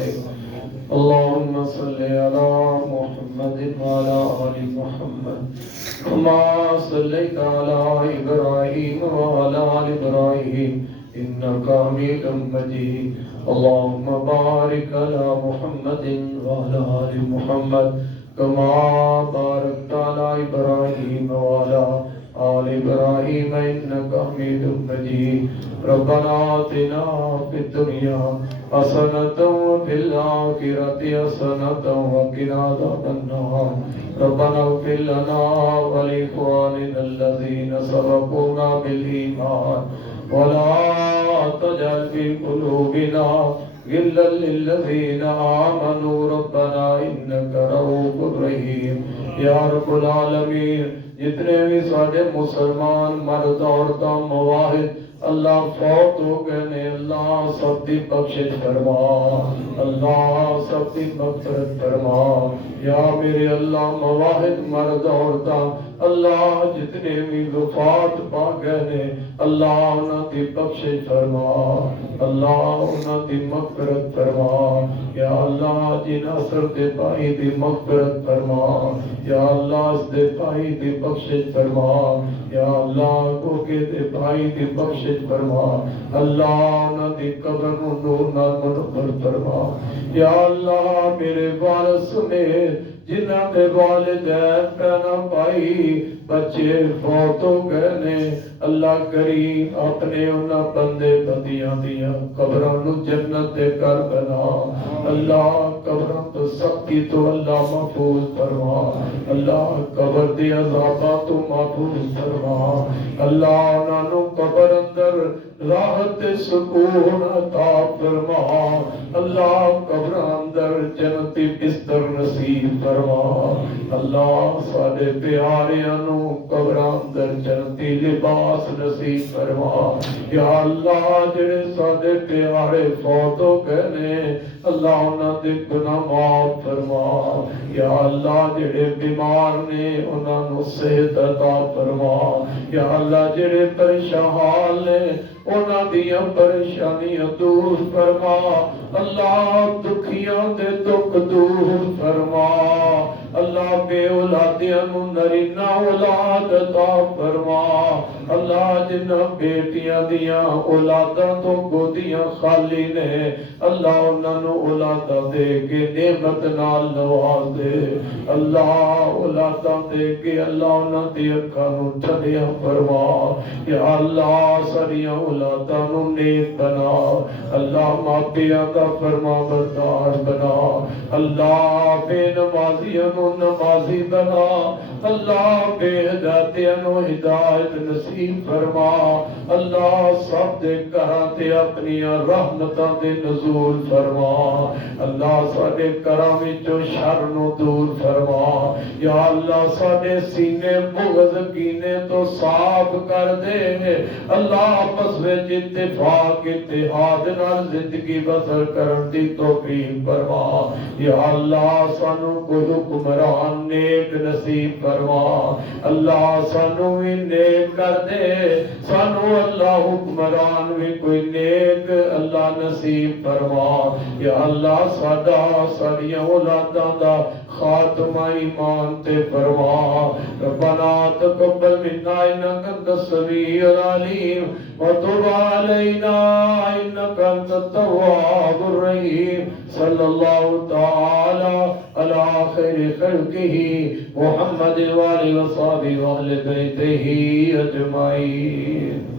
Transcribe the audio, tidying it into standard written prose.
عليك اللهم صل على محمد وعلى آل محمد كما صليت على إبراهيم وعلى آل إبراهيم إنك حميد مجيد اللهم بارك على محمد وعلى آل محمد كما باركت على إبراهيم وعلى آل إبراهيم إنك حميد مجيد ربنا آتنا في الدنيا حسنة وفي الآخرة حسنة وقنا عذاب النار ربنا اغفر لنا ولإخواننا الذين سبقونا بالإيمان ولا تجعل في قلوبنا غلا للذين آمنوا ربنا إنك رؤوف رحيم یا رب العالمین جتنے بھی سارے مسلمان مرد عورتاں مواحد اللہ فوت ہو گئے نے اللہ سب دی بخشش فرما اللہ سب دی مغفرت فرما یا میرے اللہ مواحد مرد عورتاں اللہ جتنے بھی وفات پا گئے نے اللہ انہاں دی بخشش فرما اللہ انہاں دی مغفرت فرما یا اللہ جن اثر دے بھائی دی مغفرت فرما یا اللہ اس دے بھائی دی بخشش فرما یا اللہ گوگے دے بھائی دی بخشش فرما اللہ انہاں دی قبر نو نور نال منور فرما یا اللہ میرے والد سمیت جنہاں دے والدین پینا پائی بچے فوت ہو گئے نے اللہ کریم اپنے انہاں بندے بندیاں دیاں قبراں نو جنت دے کر بنا اللہ قبراں تو سختی تو اللہ محفوظ فرما اللہ قبر دی عذاباں تو محفوظ فرما اللہ انہاں نو قبر اندر راحت سکون عطا فرما اللہ قبر اندر جنتی بستر نصیب فرما اللہ سارے پیاریاں نو قبر اندر جنتی لباس نصیب فرما یا اللہ جڑے سارے پیارے فوت ہو گئے نے اللہ انہاں دے گناہ معاف فرما یا اللہ جڑے بیمار نے انہاں نو صحت عطا فرما یا اللہ جڑے پریشان نے انہاں دیاں پریشانیاں دور فرما اللہ دکھیاں دے دکھ دور فرما اللہ بے اولادیاں نو نرینہ اولاد عطا فرما اللہ جنہاں بیٹیاں دیاں اولاداں تو گودیاں خالی نے اللہ انہاں نو اولاداں دے کے نعمت نال نواز دے اللہ اولاداں دے کے اللہ انہاں دی اکھاں نو ٹھنڈیاں فرما یا اللہ ساریاں اولاداں نو نیک بنا اللہ ماں پیاں دا فرما بردار بنا اللہ بے نمازیاں نو نمازی بنا اللہ بے ہدایتیاں نو ہدایت نصیب فرما اللہ سب دے گھراں تے اپنی رحمتاں دے نزول فرما اللہ ساڈے گھراں وچوں شر نو دور فرما یا اللہ ساڈے سینے بغض کینے تو صاف کر دے اللہ آپس وچ اتفاق اتحاد نال زندگی بسر کرن دی توفیق فرما یا اللہ سانو کوئی حکمران نیک نصیب فرما اللہ سانو بھی نیک کر دے سانو اللہ حکمران بھی کوئی نیک اللہ نصیب فرما یا اللہ ساڈا ساڈیاں اولاداں دا خاتمہ ایمان تے فرما ربنا تقبل منا انک انت السمیع العلیم وتب علینا انک انت التواب الرحیم صلی اللہ تعالی علی خیر خلقہ محمد وآلہ وصحبہ وأہل بیتہ اجمعین.